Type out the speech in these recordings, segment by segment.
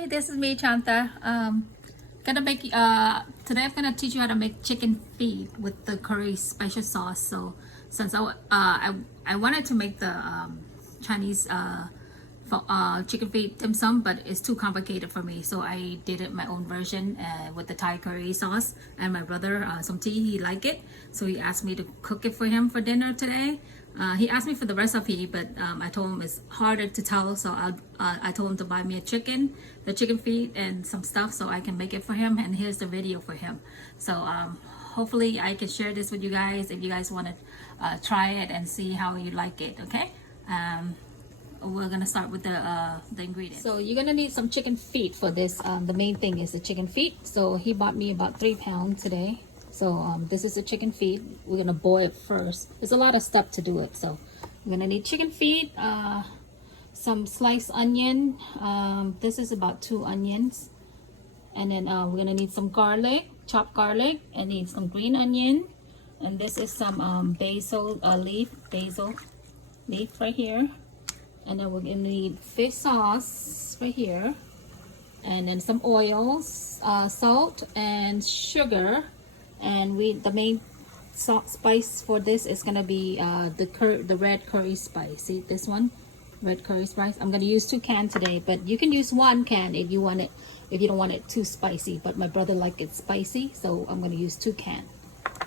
Hi, this is me, Chanta. Gonna make today I'm gonna teach you how to make chicken feet with the curry special sauce. So since I wanted to make the Chinese chicken feet dim sum, but it's too complicated for me, so I did it my own version with the Thai curry sauce. And my brother Somthi, he liked it, so he asked me to cook it for him for dinner today. He asked me for the recipe, but I told him it's harder to tell, so I told him to buy me a chicken, the chicken feet, and some stuff so I can make it for him. And here's the video for him. So hopefully I can share this with you guys if you guys want to try it and see how you like it. Okay. We're gonna start with the ingredients. So you're gonna need some chicken feet for this. The main thing is the chicken feet. So he bought me about 3 pounds today. So this is the chicken feet. We're gonna boil it first. There's a lot of stuff to do it. So we're gonna need chicken feet, some sliced onion. This is about 2 onions, and then we're gonna need some garlic, chopped garlic, and need some green onion, and this is some basil leaf right here. And then we're gonna need fish sauce right here, and then some oils, salt and sugar. And the main spice for this is gonna be the red curry spice. See this one, red curry spice. I'm gonna use 2 cans today, but you can use 1 can if you want it, if you don't want it too spicy. But my brother liked it spicy, so I'm gonna use 2 cans.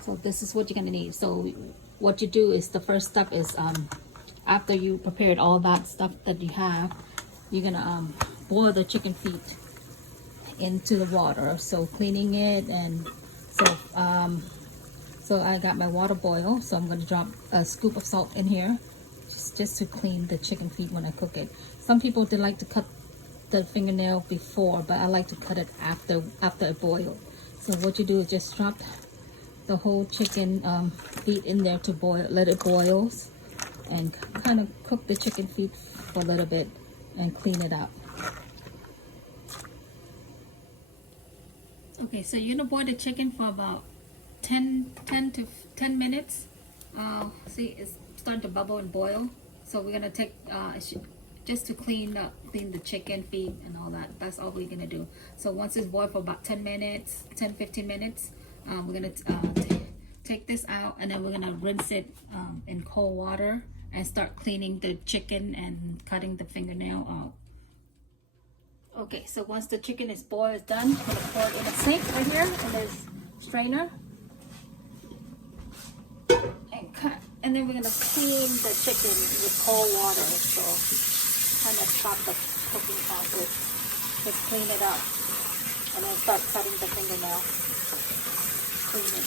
So this is what you're gonna need. So what you do is, the first step is after you prepared all that stuff that you have, you're gonna boil the chicken feet into the water. So cleaning it, and so I got my water boil. So I'm gonna drop a scoop of salt in here, just to clean the chicken feet when I cook it. Some people, they like to cut the fingernail before, but I like to cut it after it boiled. So what you do is just drop the whole chicken feet in there to boil, let it boil, and kind of cook the chicken feet for a little bit and clean it up. Okay, so you're gonna boil the chicken for about 10 minutes. See, it's starting to bubble and boil. So we're gonna take just to clean the chicken feet and all that. That's all we're gonna do. So once it's boiled for about 10 minutes, 10-15 minutes, we're gonna take this out, and then we're gonna rinse it in cold water and start cleaning the chicken and cutting the fingernail out. Okay, so once the chicken is boiled, done, I'm gonna pour it in a sink right here, and there's strainer, and then we're gonna clean the chicken with cold water. So kind of stop the cooking process. Just clean it up, and then start cutting the fingernail. Clean it.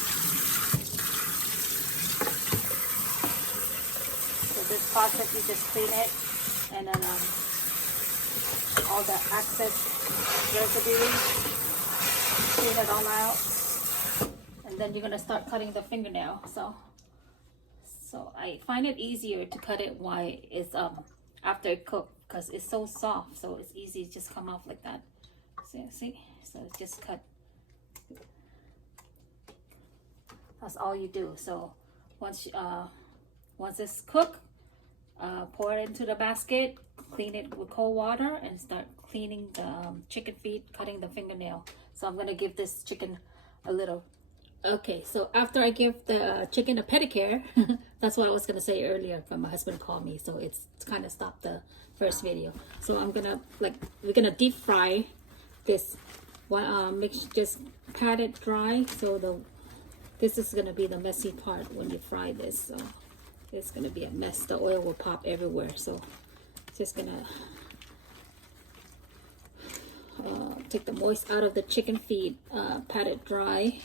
This process, you just clean it, and then all the excess residue, clean it all out, and then you're gonna start cutting the fingernail. So I find it easier to cut it while it's after it cooked, because it's so soft, so it's easy to just come off like that. See, so it's just cut. That's all you do. So once it's cooked, pour it into the basket, clean it with cold water, and start cleaning the chicken feet, cutting the fingernail. So I'm gonna give this chicken a little. Okay, so after I give the chicken a pedicure, that's what I was gonna say earlier, but my husband called me, so it's kind of stopped the first video. So I'm gonna we're gonna deep fry this. Just pat it dry. So this is gonna be the messy part when you fry this. So it's gonna be a mess. The oil will pop everywhere. So just gonna take the moist out of the chicken feet, pat it dry,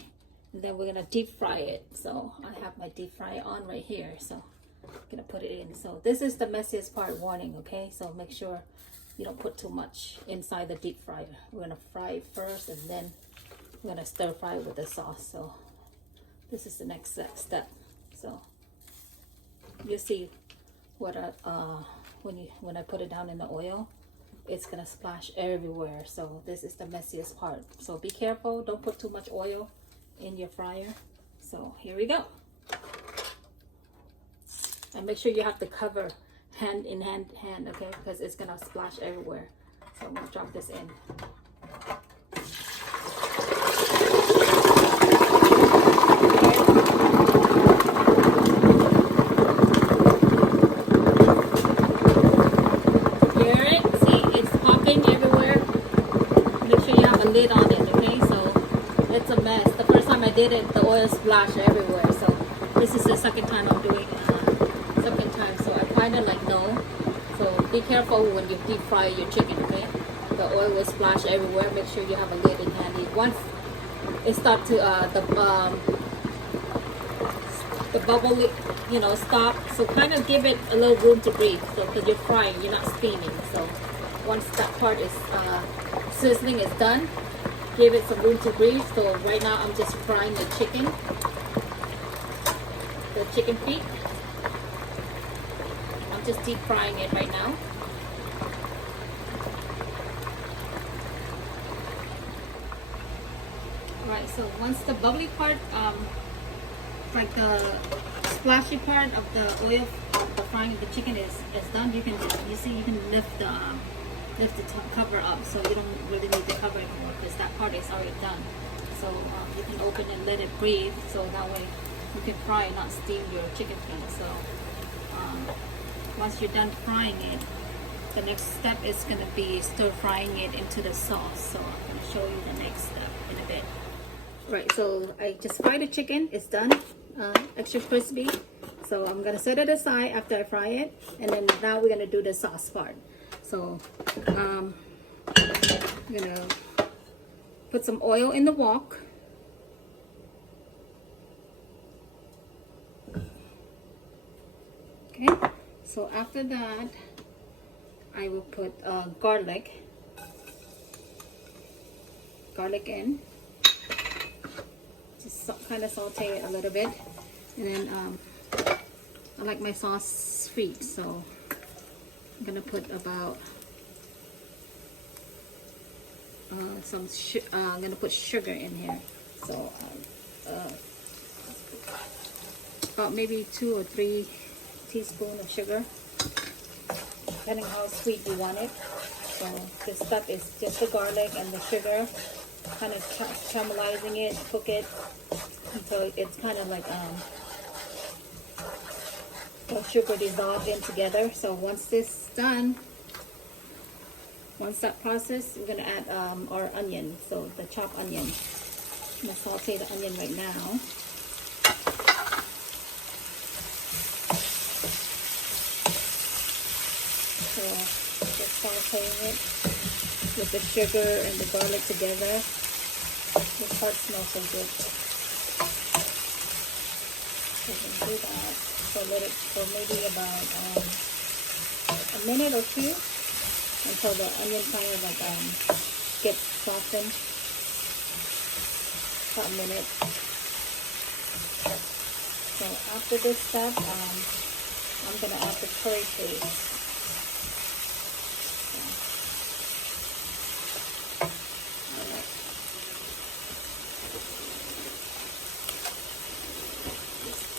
and then we're gonna deep fry it. So I have my deep fry on right here, so I'm gonna put it in. So this is the messiest part, warning, okay? So make sure you don't put too much inside the deep fryer. We're gonna fry it first, and then we're gonna stir fry it with the sauce. So this is the next step. So you see what when I put it down in the oil, it's gonna splash everywhere. So this is the messiest part. So be careful, don't put too much oil in your fryer. So here we go. And make sure you have to cover hand in hand, okay, because it's gonna splash everywhere. So I'm gonna drop this in. Hear it? See, it's popping everywhere. Make sure you have a lid on it, okay? So it's a mess. The first time I did it, the oil splashed everywhere. So this is the second time I'm doing second time. So I kind of like know. So be careful when you deep fry your chicken, okay? The oil will splash everywhere. Make sure you have a lid in handy. Once it starts to the bubble, you know, stop. So kind of give it a little room to breathe. So because you're frying, you're not steaming. So once that part is sizzling is done, give it some room to breathe. So right now I'm just frying the chicken feet. I'm just deep frying it right now. Alright, so once the bubbly part, like the splashy part of the oil of the frying of the chicken is done, you can lift the cover up, so you don't really need to cover it anymore because that part is already done. So you can open and let it breathe, so that way you can fry and not steam your chicken feet. So once you're done frying it, the next step is going to be stir frying it into the sauce. So I'm going to show you the next step in a bit. Right, so I just fried the chicken. It's done, extra crispy. So I'm going to set it aside after I fry it, and then now we're going to do the sauce part. So I'm going to put some oil in the wok. Okay, so after that, I will put garlic in. Just kind of saute it a little bit, and then I like my sauce sweet, so I'm gonna put about I'm gonna put sugar in here. So about maybe 2 or 3 teaspoons of sugar, depending how sweet you want it. So this stuff is just the garlic and the sugar, kind of caramelizing it, cook it until it's kind of like the sugar dissolved in together. So once this is done, once that process, we're gonna add our onion, so the chopped onion. I'm gonna saute the onion right now. So just sauteing it with the sugar and the garlic together. This part smells so good. So we can do that. So let it for maybe about a minute or two until the onion kind of like gets softened. About a minute. So after this step, I'm gonna add the curry paste.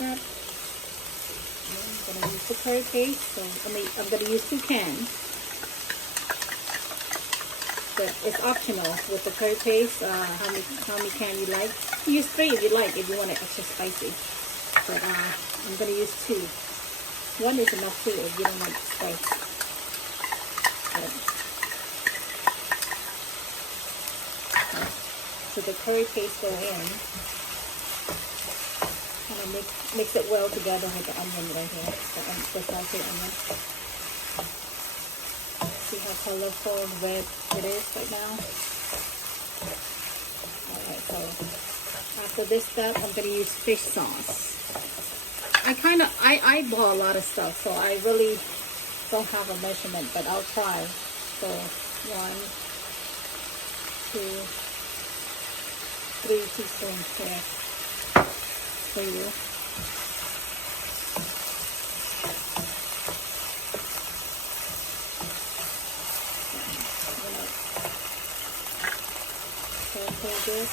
I'm going to use the curry paste, so I'm going to use 2 cans, but it's optional with the curry paste, how many can you like. Use 3 if you like, if you want it extra spicy, but I'm going to use 2. 1 is enough too if you don't want spice. So the curry paste go in. Kind of mix it well together with the onion right here, the sauteed onion. See how colorful and red it is right now? Alright, so after this step, I'm going to use fish sauce. I eyeball a lot of stuff, so I really don't have a measurement, but I'll try. So 1, 2, 3 teaspoons here. For you. Saute this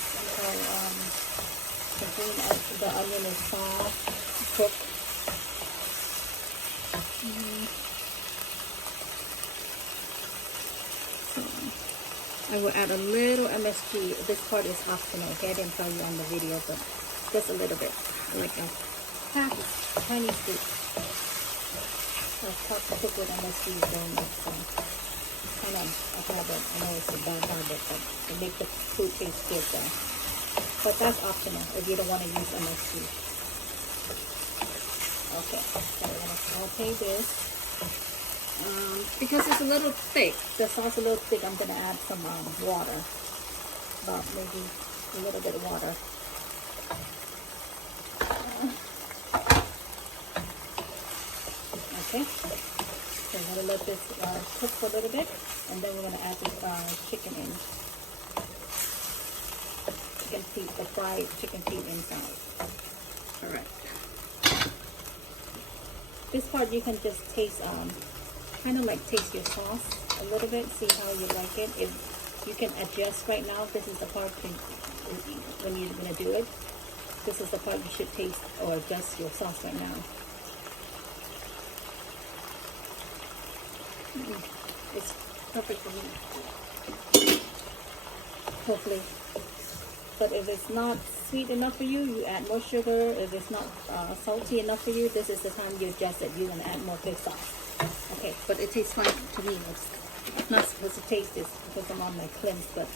until the onion is soft, cooked. So I will add a little MSG. This part is optional. Okay, I didn't tell you on the video, but just a little bit, like a half tiny scoop. I'll cook with MSG is very much so. Kind of a habit. I know it's a bad habit, but it makes the food taste good though. But that's optional if you don't want to use MSG. Okay, so we're gonna saute this. Because it's a little thick, the sauce a little thick, I'm gonna add some water, about maybe a little bit of water. Okay, so I'm gonna let this cook for a little bit, and then we're gonna add the chicken in. Chicken feet, the fried chicken feet inside. All right. This part you can just taste. Kind of like taste your sauce a little bit, see how you like it. If you can adjust right now, this is the part when you're gonna do it. This is the part you should taste or adjust your sauce right now. It's perfect for me, hopefully. But if it's not sweet enough for you, you add more sugar. If it's not salty enough for you, this is the time you adjust it. You're gonna add more fish sauce. Okay, but it tastes fine to me. It's not supposed to taste this because I'm on my cleanse, but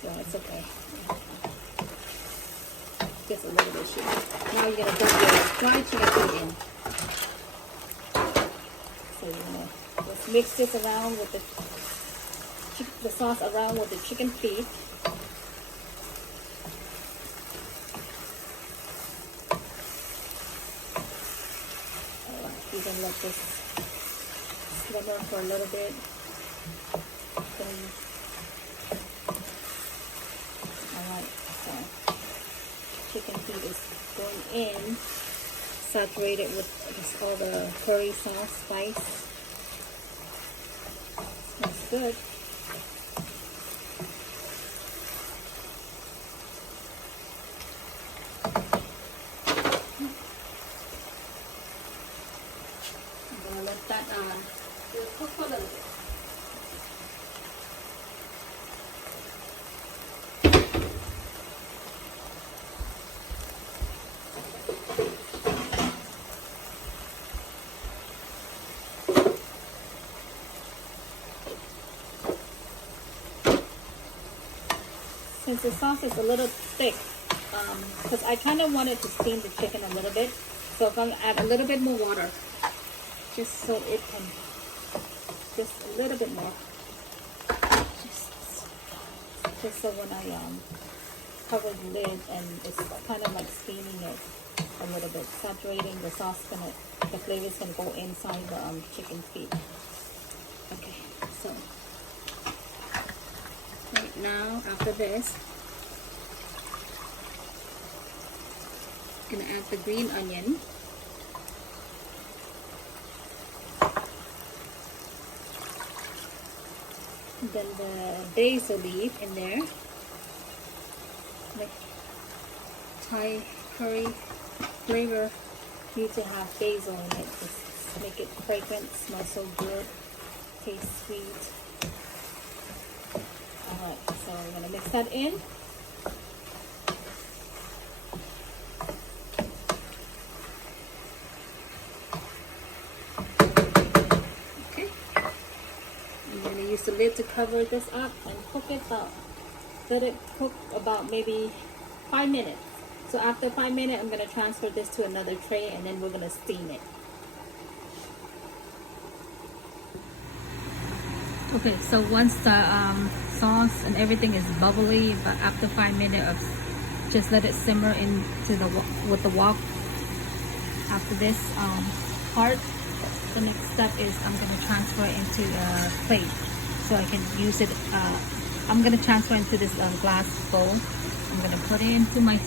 so it's okay. Just a little bit of sugar. Now you're gonna dump your fried chicken feet in. So you're gonna just mix this around with the sauce around with the chicken feet. You can let this simmer for a little bit. Alright, so chicken feet is going in, saturated with all the curry sauce, spice. Smells good. Let that cook for a little bit. Since the sauce is a little thick, because I kind of wanted to steam the chicken a little bit, so I'm going to add a little bit more water. Just so it can, just a little bit more. Just so when I cover the lid and it's kind of like steaming it a little bit, saturating the sauce, the flavor is gonna go inside the chicken feet. Okay, so right now after this, I'm gonna add the green onion. Then the basil leaf in there. Like Thai curry flavor, need to have basil in it. Just make it fragrant, smell so good, taste sweet. Alright, so we're gonna mix that in. Use the lid to cover this up and cook it about, let it cook about maybe 5 minutes. So after 5 minutes, I'm going to transfer this to another tray and then we're going to steam it. Okay, so once the sauce and everything is bubbly, but after 5 minutes, just let it simmer into with the wok. After this part, the next step is I'm going to transfer into a plate so I can use it. I'm going to transfer into this glass bowl. I'm going to put it into my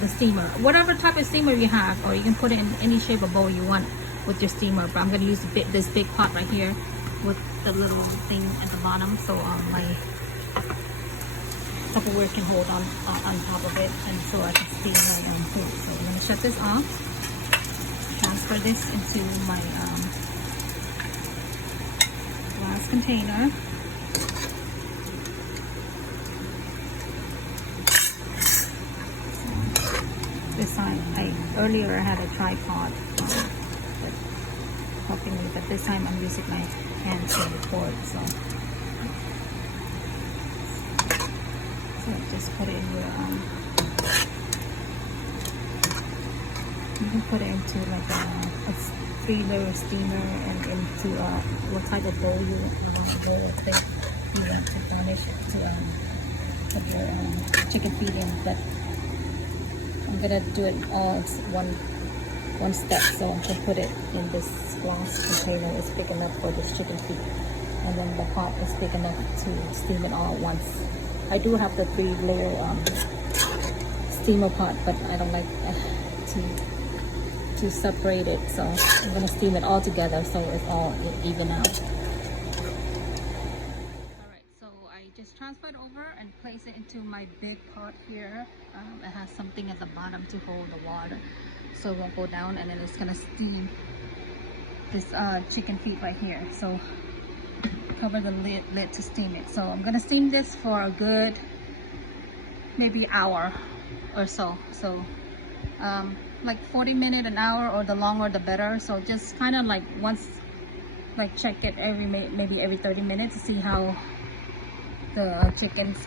the steamer, whatever type of steamer you have, or you can put it in any shape of bowl you want with your steamer. But I'm going to use this big pot right here with the little thing at the bottom, so my Tupperware can hold on top of it, and so I can steam my food. So I'm going to shut this off. Transfer this into my glass container. earlier I had a tripod that helping me, but this time I'm using my hands to record. So just put it in your you can put it into like a 3-layer steamer and into what type of bowl you want to bowl or thing you want to garnish it to put your chicken feet in. But I'm gonna do it all one step, so I'm gonna put it in this glass container. It's big enough for this chicken feet, and then the pot is big enough to steam it all at once. I do have the 3-layer steamer pot, but I don't like to separate it, so I'm gonna steam it all together so it's all even out. Alright, so I just transferred over and place it into my big pot here. It has something at the bottom to hold the water, so it won't go down, and then it's gonna steam this chicken feet right here. So cover the lid to steam it. So I'm gonna steam this for a good maybe hour or so. So like 40 minutes, an hour, or the longer the better. So just kind of like once, like check it maybe every 30 minutes to see how the chicken feet's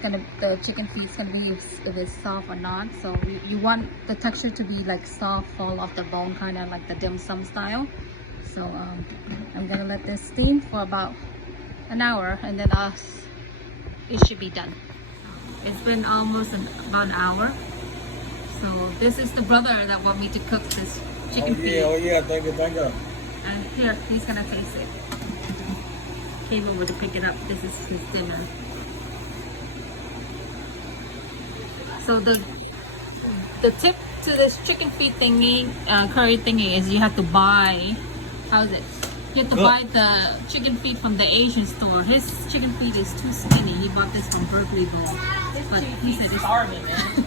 gonna be, if it's soft or not. So you want the texture to be like soft, fall off the bone, kind of like the dim sum style. So I'm gonna let this steam for about an hour, and then it should be done. It's been almost about an hour. So this is the brother that want me to cook this chicken feet. Oh yeah, thank you. And here, he's gonna taste it. Came over to pick it up. This is his dinner. So the tip to this chicken feet thingy, curry thingy, is you have to buy. How's it? You have to buy the chicken feet from the Asian store. His chicken feet is too skinny. He bought this from Berkeley Bowl. But he said it's starving, man.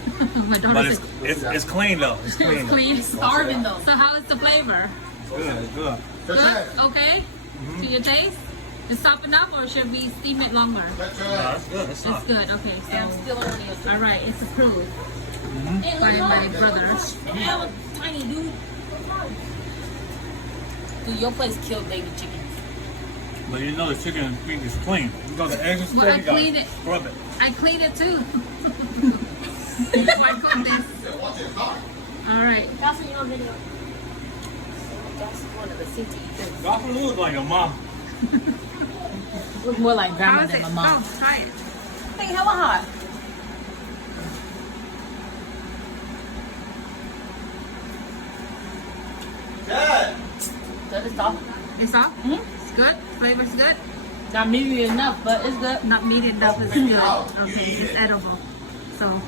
My daughter said It's clean though. It's clean. it's clean. It's starving though. So how is the flavor? Good. It's good. Good? Okay? To your taste? Is soft enough, or should we steam it longer? No, it's good. It's soft. It's good. Okay. So I'm still early. All right. It's approved by my brothers. Tiny dude. Dude, your place killed baby chickens. But you know the chicken feet is clean. You got the eggs and Well, I stuff. cleaned it. Scrub it. I cleaned it too. I cooked this. All right. That's what you're on video. That's one of the city things. Gospel look like your mom. Look more like grandma How's than it? my mom. Oh, try it. Hey, hella hot. Good. It's soft. It's soft? It's good? Flavor's good? Not meaty enough, but it's good. Not meaty enough, it's good. Okay, it's edible. So,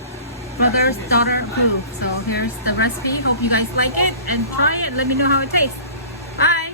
brother's daughter food. So here's the recipe. Hope you guys like it and try it. Let me know how it tastes. Bye!